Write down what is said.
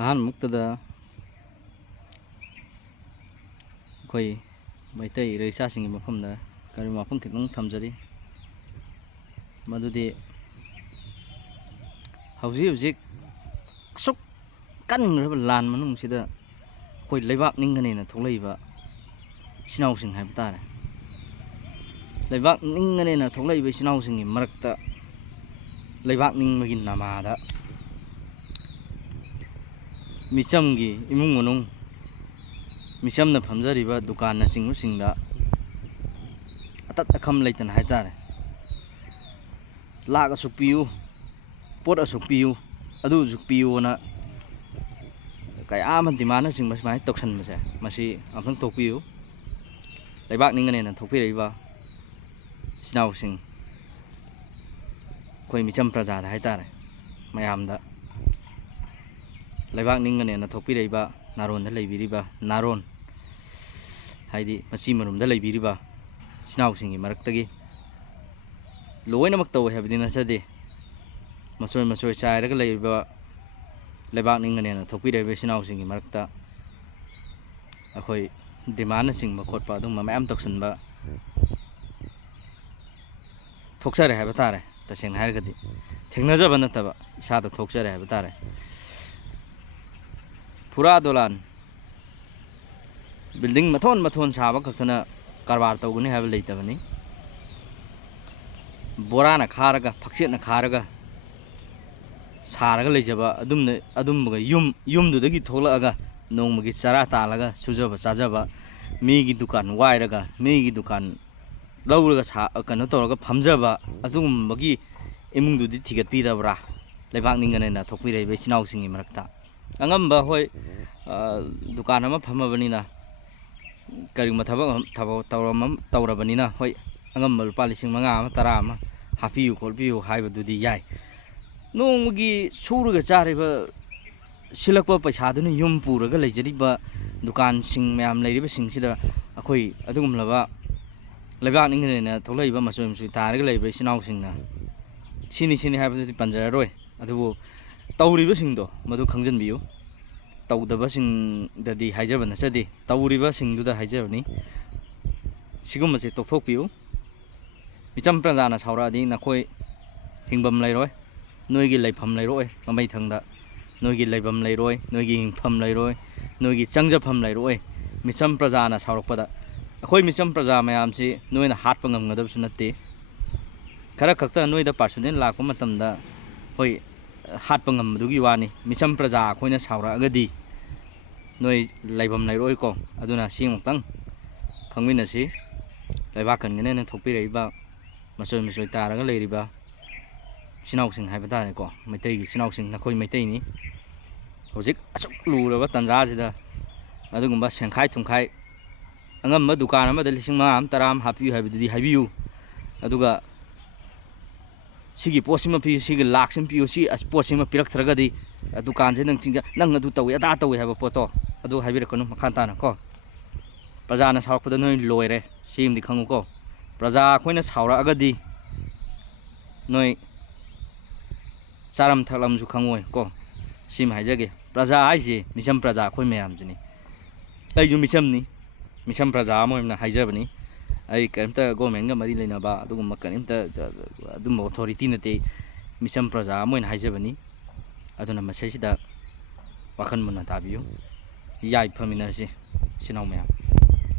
ꯑꯍꯥꯟꯕꯃꯛꯇꯗ ꯑꯩꯈꯣꯏ ꯃꯩꯇꯩ ꯏꯔꯩꯆꯥꯁꯤꯡꯒꯤ ꯃꯐꯝꯗ ꯀꯔꯤ ꯋꯥꯐꯝ ꯈꯤꯇꯪ ꯊꯝꯖꯔꯤ ꯃꯗꯨꯗꯤ ꯍꯧꯖꯤꯛ ꯍꯧꯖꯤꯛ ꯑꯁꯨꯛ ꯀꯟꯈ꯭ꯔꯕ ꯂꯥꯟ ꯃꯅꯨꯡꯁꯤꯗ ꯑꯩꯈꯣꯏ ꯂꯩꯕꯥꯛ ꯅꯤꯡꯒꯅꯦꯅ ꯊꯣꯛꯂꯛꯏꯕ ꯏꯆꯤꯜ ꯏꯅꯥꯎꯁꯤꯡ ꯍꯥꯏꯕ ꯇꯥꯔꯦ. ꯂꯩꯕꯥꯛ ꯅꯤꯡꯒꯅꯦꯅ ꯊꯣꯛꯂꯛꯏꯕ ꯏꯆꯤꯜ ꯏꯅꯥꯎꯁꯤꯡꯒꯤ ꯃꯔꯛꯇ ꯂꯩꯕꯥꯛ ꯅꯤꯡꯕꯒꯤ ꯅꯃꯥꯗ ꯃꯤꯆꯝꯒꯤ ꯏꯃꯨꯡ ꯃꯅꯨꯡ ꯃꯤꯆꯝꯅ ꯐꯝꯖꯔꯤꯕ ꯗꯨꯀꯥꯟꯅꯆꯤꯡꯕꯁꯤꯡꯗ ꯑꯇꯠ ꯑꯈꯝ ꯂꯩꯇꯅ ꯍꯥꯏꯇꯥꯔꯦ ꯂꯥꯛ ꯑꯁꯨꯛ ꯄꯤꯌꯨ, ꯄꯣꯠ ꯑꯁꯨꯛ ꯄꯤꯌꯨ, ꯑꯗꯨ ꯑꯁꯨꯛ ꯄꯤꯌꯨꯅ ꯀꯌా ꯑꯃ ꯗꯤꯃꯥꯟꯅꯆꯤꯡꯕ ꯁꯨꯃꯥꯏꯅ ꯇꯧꯁꯟꯕꯁꯦ ꯃꯁꯤ ꯑꯃꯨꯛꯇꯪ ꯇꯣꯛꯄꯤꯌꯨ. ꯂꯩꯕꯥꯛ ꯅꯤꯡꯒꯅꯦꯅ ꯊꯣꯛꯄꯤꯔꯛꯏꯕ ꯏꯆꯤꯜ ꯏꯅꯥꯎꯁꯤꯡ ꯑꯩꯈꯣꯏ ꯃꯤꯆꯝ ꯄ꯭ꯔꯖꯥꯗ ꯍꯥꯏꯇꯥꯔꯦ ꯃꯌꯥꯝꯗ ꯂꯩꯕꯥꯛ ꯅꯤꯡꯒꯅꯦꯅ ꯊꯣꯛꯄꯤꯔꯛꯏꯕ ꯅꯥꯔꯣꯟꯗ ꯂꯩꯕꯤꯔꯤꯕ ꯅꯥꯔꯣꯟ ꯍꯥꯏꯗꯤ ꯃꯆꯤ ꯃꯔꯨꯝꯗ ꯂꯩꯕꯤꯔꯤꯕ ꯏꯆꯤꯜ ꯏꯅꯥꯎꯁꯤꯡꯒꯤ ꯃꯔꯛꯇꯒꯤ ꯂꯣꯏꯅꯃꯛ ꯇꯧꯋꯦ ꯍꯥꯏꯕꯗꯤ ꯅꯠꯆꯗꯦ. ꯃꯆꯣꯏ ꯃꯆꯣꯏ ꯆꯥꯏꯔꯒ ꯂꯩꯔꯤꯕ ꯂꯩꯕꯥꯛ ꯅꯤꯡꯒꯅꯦꯅ ꯊꯣꯛꯄꯤꯔꯛꯏꯕ ꯏꯆꯤꯜ ꯏꯅꯥꯎꯁꯤꯡꯒꯤ ꯃꯔꯛꯇ ꯑꯩꯈꯣꯏ ꯗꯤꯃꯥꯟꯅꯆꯤꯡꯕ ꯈꯣꯠꯄ ꯑꯗꯨꯒꯨꯝꯕ ꯃꯌꯥꯝ ꯇꯧꯁꯟꯕ ꯊꯣꯛꯆꯔꯦ ꯍꯥꯏꯕ ꯇꯥꯔꯦ. ꯇꯁꯦꯡꯅ ꯍꯥꯏꯔꯒꯗꯤ ꯊꯦꯡꯅꯖꯕ ꯅꯠꯇꯕ ꯏꯁꯥꯗ ꯊꯣꯛꯆꯔꯦ ꯍꯥꯏꯕ ꯇꯥꯔꯦ. ꯐꯨꯔꯥ ꯗꯣꯂꯥꯟ ꯕꯤꯜꯗꯤꯡ ꯃꯊꯣꯟ ꯃꯊꯣꯟ ꯁꯥꯕ ꯈꯛꯇꯅ ꯀꯔꯕꯥꯔ ꯇꯧꯒꯅꯤ ꯍꯥꯏꯕ ꯂꯩꯇꯕꯅꯤ. ꯕꯣꯔꯥꯅ ꯈꯥꯔꯒ ꯐꯛꯆꯦꯠꯅ ꯈꯥꯔꯒ ꯁꯥꯔꯒ ꯂꯩꯖꯕ ꯑꯗꯨꯝꯕꯒ ꯌꯨꯝꯗꯨꯗꯒꯤ ꯊꯣꯛꯂꯛꯑꯒ ꯅꯣꯡꯃꯒꯤ ꯆꯔꯥ ꯇꯥꯜꯂꯒ ꯁꯨꯖꯕ ꯆꯥꯖꯕ ꯃꯤꯒꯤ ꯗꯨꯀꯥꯟ ꯋꯥꯏꯔꯒ ꯃꯤꯒꯤ ꯗꯨꯀꯥꯟ ꯂꯧꯔꯒ ꯀꯩꯅꯣ ꯇꯧꯔꯒ ꯐꯝꯖꯕ ꯑꯗꯨꯒꯨꯝꯕꯒꯤ ꯏꯃꯨꯡꯗꯨꯗꯤ ꯊꯤꯒꯠꯄꯤꯗꯕ꯭ꯔꯥ ꯗꯩꯕꯥꯛ ꯅꯤꯡꯒꯅꯦꯅ ꯊꯣꯛꯄꯤꯔꯛꯏꯕ ꯏꯆꯤꯜ ꯏꯅꯥꯎꯁꯤꯡꯒꯤ ꯃꯔꯛꯇ? ꯑꯉꯝꯕ ꯍꯣꯏ ꯗꯨꯀꯥꯟ ꯑꯃ ꯐꯝꯃꯕꯅꯤꯅ ꯀꯔꯤꯒꯨꯝꯕ ꯊꯕꯛ ꯇꯧꯔꯕꯅꯤꯅ ꯍꯣꯏ ꯑꯉꯝꯕ ꯂꯨꯄꯥ 5,000 ꯑꯃ 10 ꯑꯃ ꯍꯥꯞꯄꯤꯌꯨ ꯈꯣꯠꯄꯤꯌꯨ ꯍꯥꯏꯕꯗꯨꯗꯤ ꯌꯥꯏ. ꯅꯣꯡꯃꯒꯤ ꯁꯨꯔꯒ ꯆꯥꯔꯤꯕ ꯁꯤꯜꯂꯛꯄ ꯄꯩꯁꯥꯗꯨꯅ ꯌꯨꯝ ꯄꯨꯔꯒ ꯂꯩꯖꯔꯤꯕ ꯗꯨꯀꯥꯟꯁꯤꯡ ꯃꯌꯥꯝ ꯂꯩꯔꯤꯕꯁꯤꯡꯁꯤꯗ ꯑꯩꯈꯣꯏ ꯑꯗꯨꯒꯨꯝꯂꯕ ꯂꯩꯕꯥꯛ ꯅꯤꯡꯒꯅꯦꯅ ꯊꯣꯛꯂꯛꯏꯕ ꯃꯆꯣꯏ ꯃꯆꯣꯏ ꯇꯥꯔꯒ ꯂꯩꯔꯤꯕ ꯏꯆꯤꯜ ꯏꯅꯥꯎꯁꯤꯡꯅ ꯁꯤꯅꯤ ꯍꯥꯏꯕꯗꯨꯗꯤ ꯄꯟꯖꯔꯔꯣꯏ. ꯑꯗꯨꯕꯨ ꯇꯧꯔꯤꯕꯁꯤꯡꯗꯣ ꯃꯗꯨ ꯈꯪꯖꯤꯟꯕꯤꯌꯨ. ꯇꯧꯗꯕꯁꯤꯡꯗꯗꯤ ꯍꯥꯏꯖꯕ ꯅꯠꯆꯗꯦ, ꯇꯧꯔꯤꯕꯁꯤꯡꯗꯨꯗ ꯍꯥꯏꯖꯕꯅꯤ. ꯁꯤꯒꯨꯝꯕꯁꯦ ꯇꯣꯛꯊꯣꯛꯄꯤꯌꯨ. ꯃꯤꯆꯝ ꯄ꯭ꯔꯖꯥꯅ ꯁꯥꯎꯔꯛꯑꯗꯤ ꯅꯈꯣꯏ ꯍꯤꯡꯐꯝ ꯂꯩꯔꯣꯏ, ꯅꯣꯏꯒꯤ ꯂꯩꯐꯝ ꯂꯩꯔꯣꯏ. ꯃꯃꯩꯊꯪꯗ ꯅꯣꯏꯒꯤ ꯂꯩꯐꯝ ꯂꯩꯔꯣꯏ, ꯅꯣꯏꯒꯤ ꯍꯤꯡꯐꯝ ꯂꯩꯔꯣꯏ, ꯅꯣꯏꯒꯤ ꯆꯪꯖꯐꯝ ꯂꯩꯔꯣꯏ. ꯃꯤꯆꯝ ꯄ꯭ꯔꯖꯥꯅ ꯁꯥꯎꯔꯛꯄꯗ ꯑꯩꯈꯣꯏ ꯃꯤꯆꯝ ꯄ꯭ꯔꯖꯥ ꯃꯌꯥꯝꯁꯤ ꯅꯣꯏꯅ ꯍꯥꯠꯄ ꯉꯝꯒꯗꯕꯁꯨ ꯅꯠꯇꯦ. ꯈꯔ ꯈꯛꯇ ꯅꯣꯏꯗ ꯄꯥꯔꯁꯣꯅꯦꯜ ꯂꯥꯛꯄ ꯃꯇꯝꯗ ꯍꯣꯏ ꯍꯥꯠꯄ ꯉꯝꯕꯗꯨꯒꯤ ꯋꯥꯅꯤ. ꯃꯤꯆꯝ प्रजा अखोइना सावरअगदि नोई लाइबम लाइरोइको अदुना सिमुक्तंग खंगमिनसि लाइबा कनगनेना थोकपिरइबा मसोय मसोय तारगा लेरिबा सिनाउसिंग हाइबा तारेको मैतैगी सिनाउसिंग नखोइ मैतैनी होजिक असुक लुरबा तंजाजिदा अदुगुम्बा senkhai thumkhai angamba dukan amada 5,000 hapiyu haibidudi haibiyu aduga सिगी पोसिम पी सिगी लाखसिम पियो सि अस पोसिम पिरक्थरगदि दुकान से नंग अदु तौय अदा तौय हाबा पोतो अदु हाइबिरकनु मखानताना को प्रजाना सावरपद नोइ लोइरे सिमदि खंगुको प्रजा खोइना सावरअगदि नोइ चारम थलमजु खंगोय को सिम हाइजगे प्रजा हाइजे मिसम प्रजा खोइ मयामजनि अइजु मिसमनि मिसम प्रजा मोइमना हाइजबनि आई करिमता गवर्नमेंट गा मरी लेनाबा अदुगुम्मा करिमता अदुम्मा अथॉरिटी नते मिसम प्रजा मोइन हाइजबनि अदुना मसैसिदा वाखन मुना ताबियु याइ फमिनासि सिनाउ मयाम